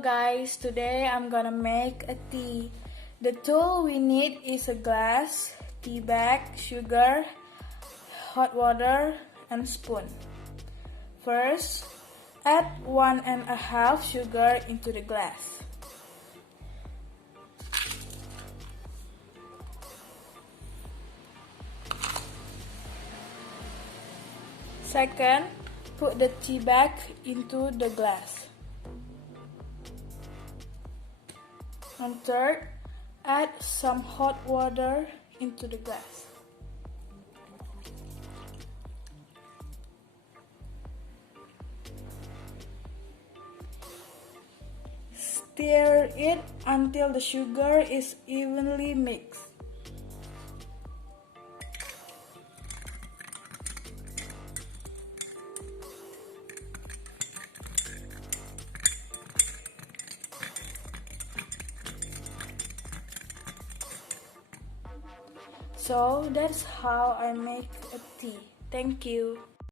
guys, today I'm gonna make a tea. The tool we need is a glass, tea bag, sugar, hot water, and spoon. First, add 1½ sugar into the glass. Second, put the tea bag into the glass. And third, add some hot water into the glass. Stir it until the sugar is evenly mixed. So that's how I make a tea. Thank you.